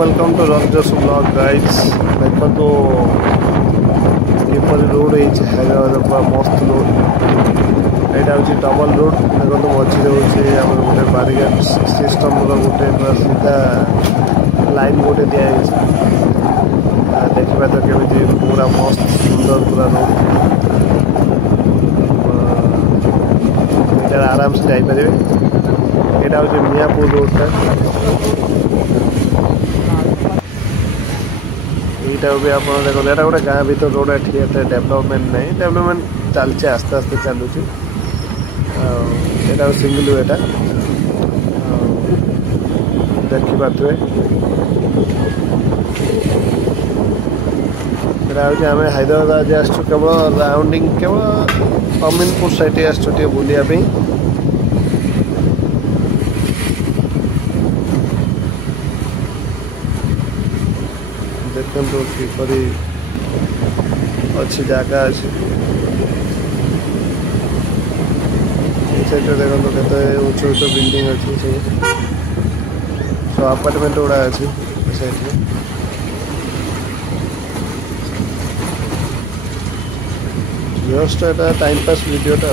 Welcome to रॉकजर्स blog guides. देखो तो ये रोड हैदराबाद पूरा मस्त रोड यहाँ हूँ डबल रोड। देखो तो मझे गोटे बारिकेड सिस्टम गोटे पूरा सीधा लाइन गोटे दिखाई देखा तो केमी पूरा मस्त सुंदर पूरा रोड यहाँ आराम से जापर। यहाँ हूँ मियापुर रोडटा यहाँ भी आप देखो यहाँ गोटे गाँ भर रोड ये डेवलपमेंट नहीं डेवलपमेंट चलचे आस्ते आस्ते चलुची। यहाँ सिंगल वेटा देखिपे यहाँ हूँ आम हैदराबाद आज आसु केवल राउंडिंग केवल अमीनपुर साइड आसु बुलायापी। देखो किपर अच्छी जगह अच्छी साइड देखो के उच्च उच्च बिल्डिंग अच्छी सब अपार्टमेंट गुड़ा अच्छी साइड जस्ट टाइम पास वीडियोटा।